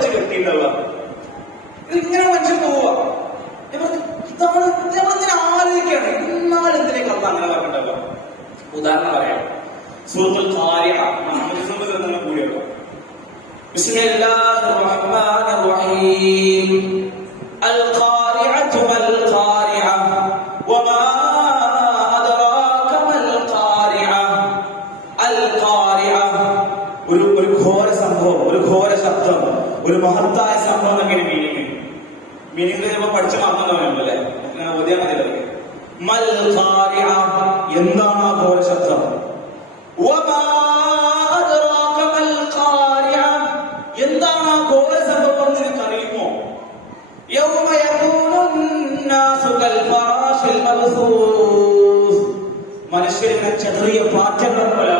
വെച്ച് കെട്ടിയിട്ടുള്ള ഇതിങ്ങനെ മനുഷ്യൻ പോവുക. ഇതാണ് നമ്മളിങ്ങനെ ആലോചിക്കുകയാണ്. ഇന്നാൾ എന്തിനേക്ക് അന്ന് അങ്ങനെ പറഞ്ഞിട്ടല്ലോ ഉദാഹരണം പറയാം. സൂറത്തുൽ ഖാരിഅ മുഹമ്മദ് സല്ലല്ലാഹു അലൈഹി വസല്ലം കൂടിയുള്ള ബിസ്മില്ലാഹിർ റഹ്മാനിർ റഹീം. പഠിച്ചു മറന്നതാണല്ലേ അങ്ങനെ ഓതിയാൽ മതി അതൊക്കെ മൽ എന്താണ് ആ ഘോര ശബ്ദം എന്താണ് ആ ഘോര സംഭവം നിനക്കറിയുമോ മനുഷ്യരിങ്ങനെ ചെറിയ പാറ്റകൾ പോലെ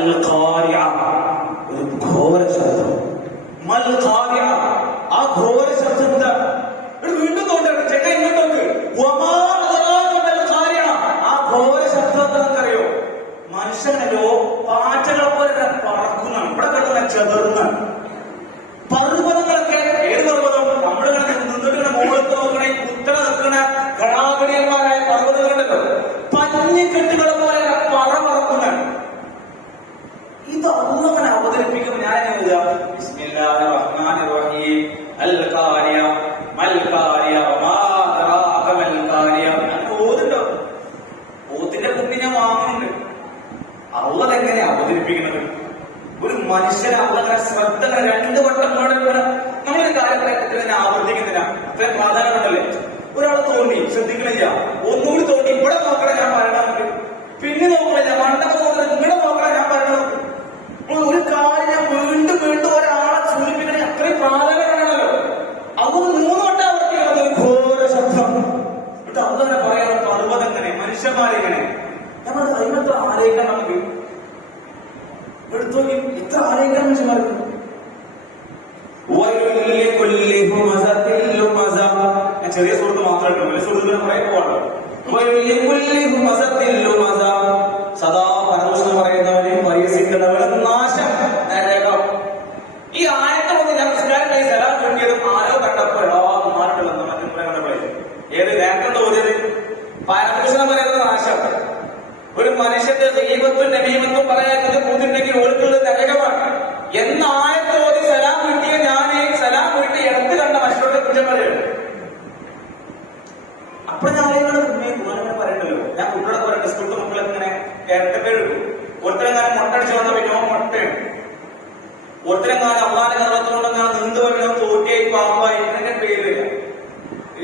ഒരു ഘോര ശബ്ദം. മൽ ആ ഘോര ശബ്ദം എന്താ? വീണ്ടും തോണ്ടണം ചെക്ക ഇങ്ങോട്ട് നോക്ക്. വമാ അദ്റാക ഖാരിഅ ആ ഘോര ശബ്ദം എന്താണെന്നറിയോ? മനുഷ്യനല്ലോ പാറ്റകളെ പോലെ ഇങ്ങനെ പറക്കുന്നതാണ് ഇവിടെ കിടന്ന ചെതറുന്നതാണ് പർവതങ്ങളൊക്കെ. ഏത് പർവതം? നമ്മൾ നിന്നിട്ട് മുകളിൽ നോക്കണ. കുത്തണ നിൽക്കണ ഘടാഘടിയന്മാരായ പർവതങ്ങളുണ്ടല്ലോ. പഞ്ഞിക്കെട്ടുകളെ പോലെ പറ പറക്കുന്നതാണ് ഇത് അള്ളങ്ങനെ അവതരിപ്പിക്കുമ്പോൾ ഞാൻ എങ്ങനെ എഴുതുക? ബിസ്മില്ലാഹിർ റഹ്മാനിർ റഹീം. അൽ ഖാരിയ, മൽ ഖാരിയ, വമാ അദ്റാക മൽ ഖാരിയ. ഞാൻ ഓതുണ്ടോ ഓത്തിന്റെ ബുക്ക് ഞാൻ വാങ്ങുന്നുണ്ട് അള്ളത് എങ്ങനെ അവതരിപ്പിക്കുന്നത് ഒരു മനുഷ്യനെ അവളങ്ങനെ ശ്രദ്ധ ഇങ്ങനെ രണ്ട് വട്ടം ഇങ്ങോട്ട് ഇങ്ങനെ നമ്മളൊരു കാര്യത്തെ ഇങ്ങനെ ആവർത്തിക്കുന്നില്ല അത്രയും പ്രാധാന്യമുണ്ടല്ലേ ഒരാൾ തോന്നി ശ്രദ്ധിക്കണില്ല ഒന്നുകൂടി തോന്നി ഇവിടെ നോക്കണം ഞാൻ പറയണം. പിന്നെ നോക്കണില്ല മണ്ഡപം നോക്കണം ഇവിടെ നോക്കണം ഞാൻ പറയണം. അപ്പോൾ ഒരു കാര്യം വീണ്ടും വീണ്ടും ഒരാളെ സൂചിപ്പിക്കണേ അത്രയും പ്രാധാന്യമാണല്ലോ അവർ മൂന്ന് വട്ടം ഒരു ഘോര ശബ്ദം. എന്നിട്ട് പറയാൻ പറയണം പർവതം എങ്ങനെ മനുഷ്യന്മാരെങ്ങനെ. നമ്മൾ അതിനകത്ത് ആലോചിക്കാൻ നമുക്ക് എടുത്തു ഇത്ര ആലോചിക്കാൻ ഹുമസത്തിൽ ചെറിയ വലിയ സുഹൃത്തുക്കൾ കുറെ പോകണം ഈ സലാം ഏത് നാശം ഒരു മനുഷ്യന്റെ നരകമാണ്. എന്ന ആയത്തോതി സലാം കിട്ടിയ ഞാൻ സലാം കിട്ടി ഇടത്ത് കണ്ട മനുഷ്യരുടെ കുറ്റം പറയുന്നത് അപ്പൊ ഞാൻ ആരെങ്കിലും കുമാരനെ പറയണ്ടല്ലോ ഞാൻ കുട്ടികളൊക്കെ പറയണ്ട സ്കൂളിലെ മക്കളൊക്കെ ഇങ്ങനെ ഇരട്ട പേരെടുക്കും ഒരുത്തരെങ്ങാനും മുട്ടടിച്ചു വന്ന പിന്നെ ഓൻ മുട്ടയാണ് ഒരുത്തരെങ്ങാനും അള്ളാന്റെ കർമ്മത്തിനോടെങ്ങാനും നിന്ന് വീണോ തോട്ടിയായി പാമ്പായി ഇങ്ങനെ പേര് വരിക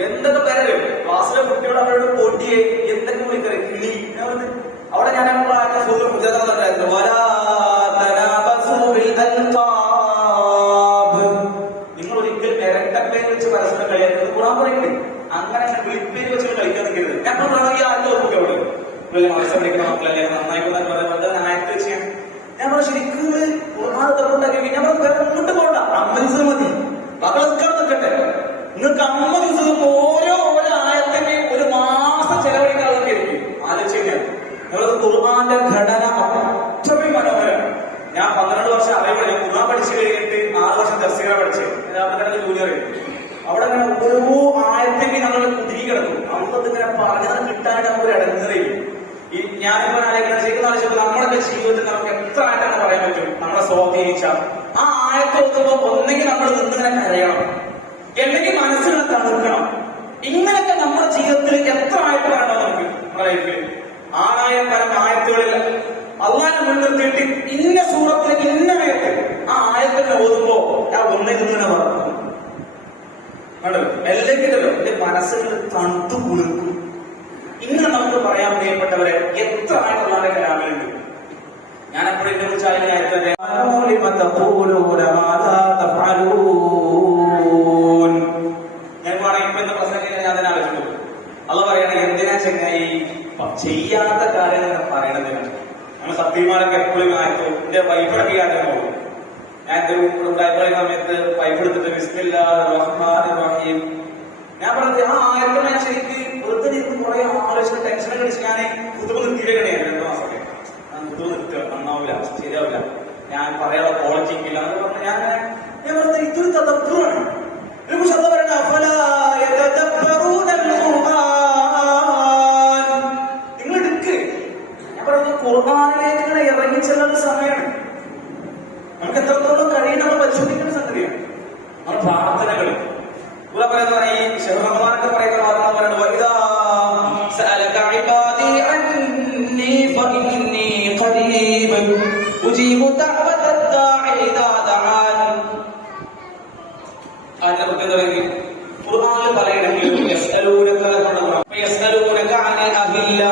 എന്തൊക്കെ പേരല്ലോ ക്ലാസ്സിലെ കുട്ടികൾ അവരോട് പൊട്ടിയെ എന്തൊക്കെ വിളിക്കറേ കിളി ഞാൻ പറഞ്ഞു, അവിടെ ഞാൻ നമ്മളാക്കിയ സുഹൃത്ത് മുജാദുണ്ടായിരുന്നു വലാ തനാബസൂ ബിൽ അൽഖാബ്. നിങ്ങൾ ഒരിക്കൽ ഇരട്ടപ്പേര് വെച്ച് പരസ്പരം കളിയാക്കുന്നത് ഖുറാൻ പറയുന്നത് അങ്ങനെ അങ്ങനെ വിളിപ്പേര് വെച്ച് കളിക്കാൻ നിൽക്കരുത് ഞങ്ങൾ വേണമെങ്കിൽ ആദ്യം ഓർക്കുക അവിടെ വലിയ മത്സരം കളിക്കുന്ന മക്കളല്ലേ നന്നായി പറയുന്നത് ആയത്ത് വെച്ച് ഞാൻ ഞാൻ പറഞ്ഞു ശരിക്കും ഖുർആൻ തൊട്ടുണ്ടാക്കി ഞാൻ പറഞ്ഞു വേറെ മുന്നോട്ട് പോകണ്ട അമ്മ മതി മക്കളൊക്കെ നിൽക്കട്ടെ നിങ്ങൾക്ക് അമ്മ ദിവസം ഓരോ ഓരോ ആയത്തിന് ഒരു മാസം ചെലവഴിക്കാതെ ആയിരിക്കും ആലോചിച്ച് കഴിഞ്ഞാൽ നിങ്ങളത് ഖുർആന്റെ ഘടന അത്രയും മനോഹരം ഞാൻ പന്ത്രണ്ട് വർഷം അറിയുമ്പോൾ ഞാൻ ഖുർആൻ പഠിച്ചു കഴിഞ്ഞിട്ട് ആറ് വർഷം ദർശന പഠിച്ചു ഞാൻ പന്ത്രണ്ട് ജൂനിയർ അവിടെ അങ്ങനെ ഓരോ ആയത്തേക്ക് നമ്മൾ കുടുങ്ങി കിടക്കും നമുക്കത് ഇങ്ങനെ പറഞ്ഞത് കിട്ടാനായിട്ട് നമുക്ക് ഇടങ്ങേറിയും ഈ ഞാനിപ്പോ ആലോചിക്കണം ശരിക്കും ആലോചിച്ചപ്പോൾ നമ്മുടെയൊക്കെ ജീവിതത്തിൽ നമുക്ക് എത്ര ആയിട്ടാണ് പറയാൻ പറ്റും നമ്മളെ സ്വാധീനിച്ച. ആ ആയത്ത് നോക്കുമ്പോ ഒന്നെങ്കിൽ നമ്മൾ നിന്നിങ്ങനെ കരയണം. അല്ലെങ്കിൽ മനസ്സിനെ തണുക്കണം ഇങ്ങനെയൊക്കെ നമ്മുടെ ജീവിതത്തിൽ എത്ര ആയത്ത് വേണോ നമുക്ക് ലൈഫിൽ ആറായിരം തരം ആയത്തുകളിൽ അള്ളാഹിനെ മുൻനിർത്തിയിട്ട് ഇന്ന സൂറത്തിലേക്ക് ഇന്ന ആയത്ത്. ആ ആയത്തിനെ ഓതുമ്പോ ഞാൻ ഒന്നിൽ നിന്നിങ്ങനെ പറഞ്ഞു അല്ലെങ്കിലല്ലോ എന്റെ മനസ്സിൽ തണുത്തു കുളിർക്കും. ഇങ്ങനെ നമുക്ക് പറയാൻ പ്രിയപ്പെട്ടവരെ എത്ര ആയിട്ടുള്ള കലാമലുണ്ട്? ഞാൻ എപ്പോഴും എന്നെ കുറിച്ച് ആയാലും ആയത്തെ ഞാൻ പറയും. എന്ന പ്രസംഗം ഞാൻ അതിനെ ആലോചിക്കുന്നു. അല്ല പറയണേ എന്തിനാ ചെങ്ങായി? ചെയ്യാത്ത കാര്യങ്ങൾ പറയണതിനാണ് നമ്മൾ സത്യമാനൊക്കെ എപ്പോഴും ആയിരുന്നു. എന്റെ വൈഫിടൊക്കെ ആയിരുന്നു ഞാൻ എന്റെ ഉണ്ടായ സമയത്ത് പൈപ്പ് എടുത്തിട്ട് ബിസ്മില്ലാഹ് റഹ്മാൻ റഹീം. ഞാൻ പറഞ്ഞത് ആ ആയിരത്തി ഞാൻ ശരിക്ക് വെറുതെ ഇരുന്ന് കുറെ ആലോചിച്ച് ടെൻഷൻ അടിച്ച് ഞാൻ കുതുമ്പ് നിർത്തിയില്ലേ രണ്ടു മാസമൊക്കെ. ഞാൻ കുതുമ്പ് നിർത്തുക നന്നാവില്ല ശരിയാവില്ല ഞാൻ പറയാനുള്ള ക്വാളിറ്റി ഇല്ല എന്ന് പറഞ്ഞ് ഞാൻ ഞാൻ പറഞ്ഞ ഇതൊരു തദബ്ബറാണ് ഒരു പക്ഷെ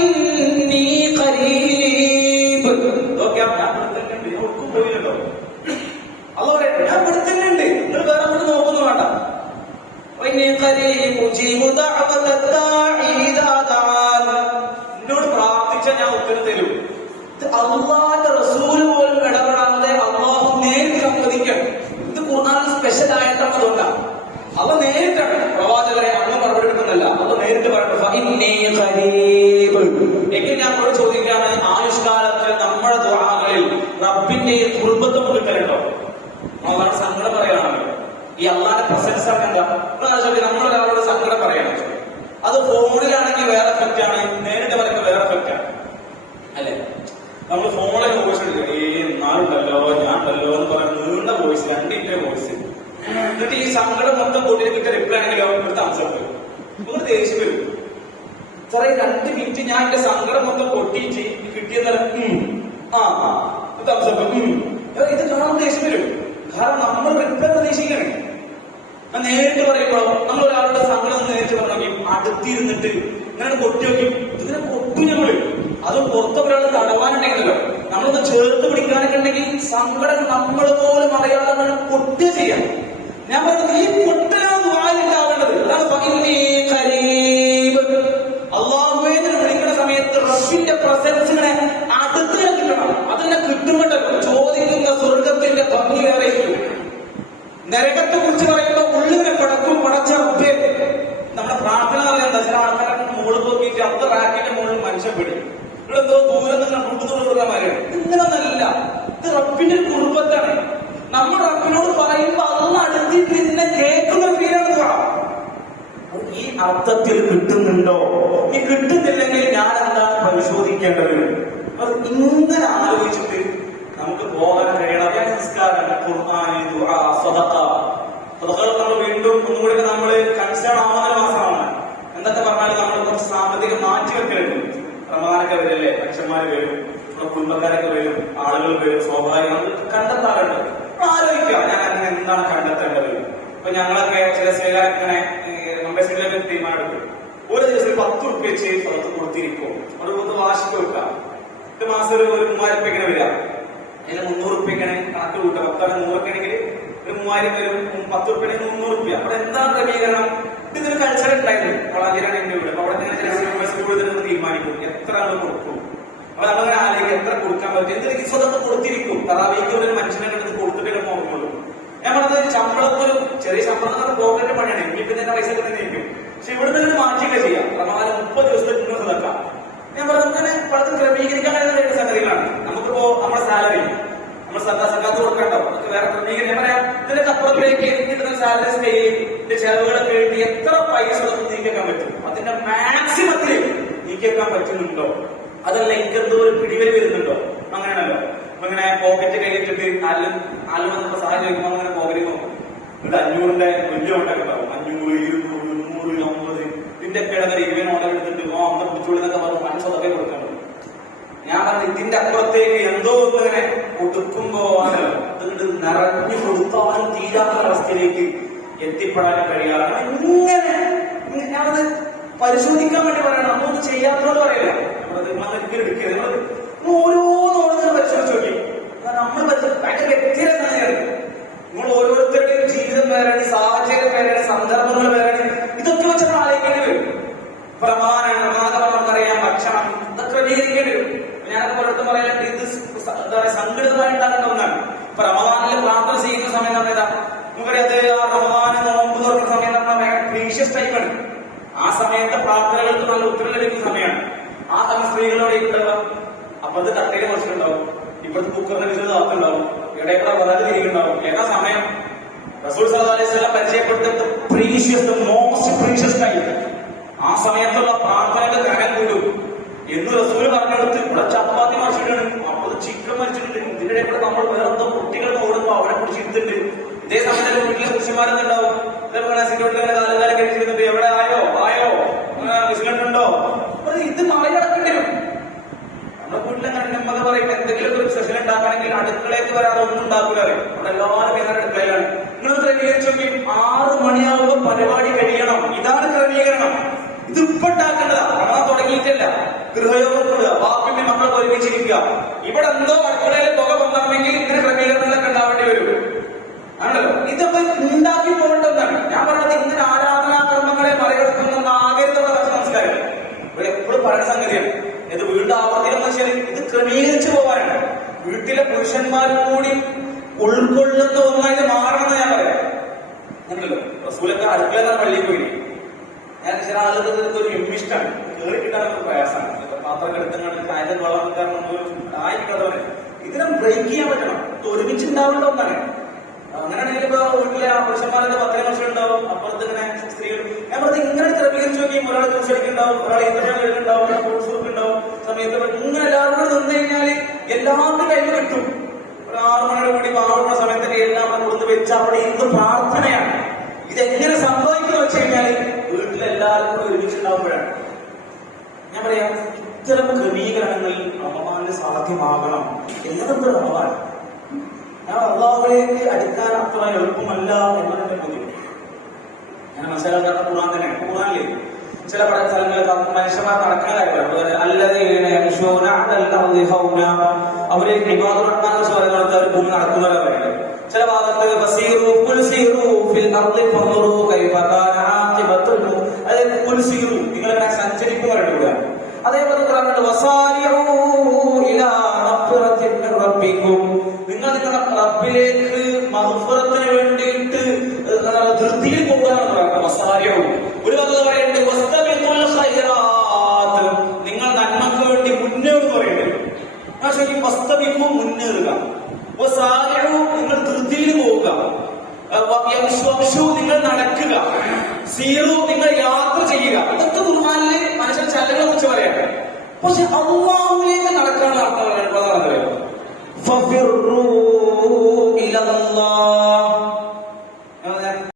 in പറയുമ്പോൾ നമ്മൾ ഒരാളുടെ സങ്കടം നേരിട്ട് പറഞ്ഞെങ്കിൽ അടുത്തിരുന്നിട്ട് ഇങ്ങനെ കൊട്ടി വയ്ക്കും ഇതിനെ കൊട്ടു ഞങ്ങൾ അത് പുറത്ത് ഒരാൾ തടവാനുണ്ടെങ്കിലല്ലോ. നമ്മളൊന്ന് ചേർത്ത് പിടിക്കാനൊക്കെ ഉണ്ടെങ്കിൽ സങ്കടം നമ്മൾ പോലും അറിയാതെ നമ്മൾ കൊട്ടി ചെയ്യാം. ഞാൻ പറയുന്നത് ഈ പൊട്ടലാണ് വായിലുണ്ടാവേണ്ടത് അതാണ്. അള്ളാഹുവേ വിളിക്കുന്ന സമയത്ത് റബ്ബിന്റെ പ്രസൻസ് ഇങ്ങനെ അടുത്ത് കിട്ടണം അതിനെ കിട്ടുന്നുണ്ടല്ലോ ചോദിക്കുന്ന സ്വർഗത്തിന്റെ ഭംഗി വേറെ നരകത്തെ കുറിച്ച് പറയുമ്പോൾ ഉള്ളിനെ പടക്കും പടച്ച റബ്ബേ നമ്മുടെ പ്രാർത്ഥന പറയുന്നത് ചില ആൾക്കാരെ മുകളിൽ നോക്കിയിട്ട് അത്ര റാക്കിന്റെ മുകളിൽ മനുഷ്യൻ പിടി ഇവിടെ എന്തോ ദൂരം നിന്ന് കൂട്ടുന്ന മാതിരിയാണ് ഇങ്ങനെ നല്ല ഇത് റബ്ബിന്റെ ഒരു കുടുംബത്താണ് നമ്മൾ റബ്ബിനോട് പറയുമ്പോൾ അന്ന് അടുത്തിൽ നിന്നെ കേൾക്കുന്ന ഫീലാണ് ഈ അർത്ഥത്തിൽ കിട്ടുന്നുണ്ടോ ഈ കിട്ടുന്നില്ലെങ്കിൽ ഞാൻ എന്താണ് പരിശോധിക്കേണ്ടത് അത് ഇങ്ങനെ ആലോചിച്ചിട്ട് നമുക്ക് പോകാൻ കഴിയണം. നിസ്കാരം ഖുർആൻ ദുആ സദഖ സദഖകൾ നമ്മൾ വീണ്ടും കൺസേൺ ആവുന്ന ഒരു മാസമാണ്. എന്തൊക്കെ പറഞ്ഞാലും നമ്മൾ കുറച്ച് സാമ്പത്തികം മാറ്റി വെക്കലുണ്ട് പ്രമാണൊക്കെ വരില്ലേ? മനുഷ്യന്മാർ വരും. കുടുംബക്കാരൊക്കെ വരും. ആളുകൾ വരും. സ്വാഭാവികം. നമ്മൾ കണ്ടെത്താറുണ്ട്. ആലോചിക്കാം ഞാൻ അതിന് എന്താണ് കണ്ടെത്തേണ്ടത്? ഇപ്പൊ ഞങ്ങളൊക്കെ ചില സ്ത്രീകാരൊക്കെ ഇങ്ങനെ മെമ്പേഴ്സിന്റെ തീരുമാനമെടുക്കും ഒരു ദിവസം പത്ത് ഉറുപ്പ് ചെയ്ത് സ്ഥലത്ത് കൊടുത്തിരിക്കും. അവിടെ ഒന്ന് വാശിക്ക് വെക്കാം. എട്ട് മാസം ഒരു ഒരു മൂവായിരം ഇങ്ങനെ വരിക. അതിന് മുന്നൂറ് ഉറുപ്പ്യക്കാണ് കണക്ക് കൂട്ടുക. പത്താണ് നൂറൊക്കെയാണെങ്കിൽ ഒരു മൂവായിരം വരും. പത്ത് ഉറുപ്പിക്കണെങ്കിൽ മുന്നൂറ് ഉറുപ്പ്യ അവിടെ എന്താ ക്രമീകരണം? ഇതൊരു കൾച്ചർ ഉണ്ടായിരുന്നു എന്റെ വീട്. അവിടെ കൂടുതൽ തീരുമാനിക്കും. എത്ര നമ്മൾ കൊടുക്കും? അപ്പൊ നമ്മളങ്ങനെ ആലോചിക്കും എത്ര കൊടുക്കാൻ പറ്റും? എന്തിനും സ്വതന്ത്ര കൊടുത്തിരിക്കും? തറാവേക്ക് ഒരു മനുഷ്യനെ കണ്ടത് കൊടുത്തിട്ടേ പോകുന്നുള്ളൂ ഞാൻ പറഞ്ഞത് ശമ്പളം ഒരു ചെറിയ ശമ്പളം പോകേണ്ട പണിയാണ്. ഇനി പിന്നെ പൈസ കിട്ടുന്നിരിക്കും പക്ഷെ ഇവിടെ നിന്ന് മാറ്റിയൊക്കെ ചെയ്യാം. പ്രമാണം മുപ്പത് ദിവസത്തെ മുന്നോട്ട് നിൽക്കാം ഞാൻ പറഞ്ഞു തന്നെ പലതും ക്രമീകരിക്കാൻ കഴിയുന്ന സംഗതികളാണ്. നമുക്കിപ്പോ നമ്മുടെ സാലറി നമ്മൾ സർക്കാർ സർക്കാർ കൊടുക്കണ്ടോ? നമുക്ക് വേറെ ക്രമീകരണം. ഞാൻ പറയാം ഇതിനൊക്കെ അപ്പുറത്തേക്ക് കിട്ടുന്ന സാലറി ഇതിന്റെ ചെലവുകളൊക്കെ എഴുതി എത്ര പൈസ നീക്കിയേക്കാൻ പറ്റും? അതിന്റെ മാക്സിമത്തിൽ നീക്കിയേക്കാൻ പറ്റുന്നുണ്ടോ? അതല്ല എനിക്ക് എന്തോ ഒരു പിടിവലി വരുന്നുണ്ടോ? അങ്ങനെയാണല്ലോ. ഇങ്ങനെ പോക്കറ്റ് കൈയിട്ടിട്ട് ആലും ആലും വന്നപ്പോ സഹായം ചോദിക്കുമ്പോൾ അങ്ങനെ പോക്കറ്റ് നോക്കും. എന്നിട്ട് അഞ്ഞൂറിന്റെ വലിയ ഉണ്ടാക്കുന്നുണ്ടാവും അഞ്ഞൂറ് ഇതിന്റെ കിടന്നൊരു ഇവൻ ഓർഡർ എടുത്തിട്ട് ഓ അമ്മ പിടിച്ചോളി പറഞ്ഞു പറഞ്ഞു മനസ്സതൊക്കെ കൊടുക്കണം ഞാൻ പറഞ്ഞു ഇതിന്റെ അപ്പുറത്തേക്ക് എന്തോ ഒന്നിങ്ങനെ കൊടുക്കുമ്പോ അതുകൊണ്ട് നിറഞ്ഞു കൊടുത്താൽ തീരാത്ത അവസ്ഥയിലേക്ക് എത്തിപ്പെടാൻ കഴിയാതെ ഇങ്ങനെ ഞാനത് പരിശോധിക്കാൻ വേണ്ടി പറയണം. നമ്മളൊന്നും ചെയ്യാത്തത് പറയല്ലേ? നമ്മളത് നിങ്ങളൊരിക്കലും എടുക്കരുത്. നിങ്ങൾ പ്രീഷ്യസ് ടൈമാണ് ആ സമയത്ത് പ്രാർത്ഥനകൾക്ക് നല്ല ഉത്തരം ലഭിക്കുന്ന സമയമാണ്. ആ സമയം സ്ത്രീകളോട് ഉണ്ടാവുക അപ്പൊ അത് തട്ടയിൽ മറിച്ചിട്ടുണ്ടാവും ഇപ്പോഴത്തെ കുക്കറിന്റെ വിധത്തിൽ ആക്കുണ്ടാവും ഇടയ്ക്കുള്ള വളരെ തിരികുണ്ടാവും ഏതാ സമയം? റസൂൽ സല്ലല്ലാഹു അലൈഹി വസല്ലം പരിചയപ്പെടുത്ത പ്രീഷ്യസ് മോസ്റ്റ് പ്രീഷ്യസ് ടൈം ആ സമയത്തുള്ള പ്രാർത്ഥനകൾ കരം കൂടും. എന്ന് റസൂൽ പറഞ്ഞെടുത്ത് ഇവിടെ ചപ്പാത്തി മറിച്ചിട്ടുണ്ട്. അപ്പൊ ചിക്കൻ മറിച്ചിട്ടുണ്ട്. ഇതിനിടെ കൂടെ നമ്മൾ വേറെന്തോ കുട്ടികൾ ഓടുമ്പോ അവരെ പിടിച്ചിട്ടുണ്ട് ഇതേ സമയത്ത് വീട്ടിലെ പുരുഷന്മാരെന്നുണ്ടാവും ഇതേപോലെ സിറ്റോട്ടിൽ ഇങ്ങനെ കാലം കാലം കഴിച്ചിരുന്നുണ്ട് എവിടെ ആയോ ആയോ വിസിലുണ്ടോ അപ്പൊ ഇത് മറികടക്കേണ്ടി വരും നമ്മുടെ വീട്ടിൽ അങ്ങനെ നമ്മക പറയും എന്തെങ്കിലും ഒരു സെഷൻ ഉണ്ടാക്കണമെങ്കിൽ അടുക്കളയ്ക്ക് വരാതെ ഒന്നും ഉണ്ടാക്കില്ല അവിടെ എല്ലാവരും വേറെ അടുക്കളയിലാണ്. നിങ്ങൾ ക്രമീകരിച്ചു ആറ് മണിയാവുമ്പോൾ പരിപാടി കഴിയണം. ഇതാണ് ക്രമീകരണം. ഇത് ഇപ്പൊ ഉണ്ടാക്കേണ്ടതാ. കാണാൻ തുടങ്ങിയിട്ടില്ല. ഗൃഹയോഗം കൂടുക ബാക്കി മക്കൾ ഒരുമിച്ചിരിക്കുക. ഇവിടെ എന്തോ അടുക്കളയിൽ പുക വന്നാണെങ്കിൽ ഇങ്ങനെ ക്രമീകരണങ്ങളൊക്കെ ഉണ്ടാവേണ്ടി വരും. ആണല്ലോ? ഇതൊക്കെ ഉണ്ടാക്കി പോകേണ്ടതാണ് ഞാൻ പറഞ്ഞത് ഇങ്ങനെ ആരാധനാകർമ്മങ്ങളെ മറികടക്കുന്ന ആകരുതമുള്ള കുറച്ച് സംസ്കാരം. എപ്പോഴും പറയുന്ന സംഗതിയാണ്. ഇത് വീണ്ടും ആവർത്തിക്കുന്ന വെച്ചാൽ ഇത് ക്രമീകരിച്ചു പോകാനാണ് വീട്ടിലെ പുരുഷന്മാർ കൂടി ഉൾക്കൊള്ളുന്ന ഒന്നായിട്ട് മാറണമെന്ന് ഞാൻ പറയാം ഉണ്ടല്ലോ. പള്ളിയിൽ പോയി. ഞാൻ ചില ആളുകൾക്ക് ഒരു ഇമ്മിഷ്ടാണ് കയറി കിട്ടാൻ ഒരു പ്രയാസമാണ് പാത്രം എടുത്തങ്ങാണ്ട് കാര്യം വെള്ളം കാരണം ആയിക്കഥ ഇതിനെ ബ്രേക്ക് ചെയ്യാൻ പറ്റണം. ഒരുമിച്ച് ഉണ്ടാവേണ്ട ഒന്നാണ്. അങ്ങനെയാണെങ്കിൽ ഇപ്പൊ വീട്ടിലെ ആ പുരുഷന്മാരുടെ പത്തര വർഷം ഉണ്ടാവും അപ്പുറത്ത് സ്ത്രീകൾ ഞാൻ പറഞ്ഞത് ഇങ്ങനെ ക്രമീകരിച്ചു നോക്കി ഒരാൾ ജ്യൂസ് അടിക്കുന്നുണ്ടാവും ഒരാൾ ഇന്ദ്രജാലം കഴിക്കുന്നുണ്ടാവും സമയത്ത് ഇങ്ങനെ എല്ലാവരും കൂടെ നിന്ന് കഴിഞ്ഞാൽ എല്ലാവർക്കും കയ്യിൽ കിട്ടും. ഒരു ആറു മണിയുടെ കൂടി പാവുന്ന സമയത്തൊക്കെ എല്ലാം കൊടുത്ത് വെച്ച് അവിടെ ഇരുന്ന് പ്രാർത്ഥനയാണ്. ഇതെങ്ങനെ സംഭവിക്കുന്നു വെച്ച് കഴിഞ്ഞാൽ വീട്ടിലെല്ലാവരും കൂടെ ഒരുമിച്ചുണ്ടാവുമ്പോഴാണ്. ഞാൻ പറയാം ഇത്തരം ക്രമീകരണങ്ങൾ അമ്മമാന് സാധ്യമാകണം എന്നതൊക്കെ റമദാൻ ഞാൻ അള്ളാഹുലേക്ക് അടുക്കാൻ അത്ര എളുപ്പമല്ല എന്നതിന്റെ ബുദ്ധിമുട്ട് ഞാൻ മനസ്സിലാക്കാത്ത ഖുർആൻ തന്നെ ഖുർആനിലെ ചില പല സ്ഥലങ്ങളിൽ മനുഷ്യന്മാർ നടക്കാനായിട്ട് അവർ ഇബാദുർ അവർ ഭൂമി നടക്കുന്നവരാണ് ചില ഭാഗത്ത് അതേപോലെ നിങ്ങൾ നിങ്ങളുടെ റബ്ബിലേക്ക് വേണ്ടിയിട്ട് ധൃതിയിൽ പോകാനാണ് പറയുന്നത്. ശരിക്കും വസ്തബിഖു മുന്നേറുക. നിങ്ങൾ ധൃതിയിൽ പോവുക. നിങ്ങൾ നടക്കുക. സീറു നിങ്ങൾ യാത്ര ചെയ്യുക. ഇതൊക്കെ ഖുർആനിലെ മനുഷ്യൻ ചലകളെ കുറിച്ച് പറയാം. പക്ഷെ അള്ളാഹുലേക്ക് നടക്കാനുള്ള അർത്ഥം പറയുന്നത്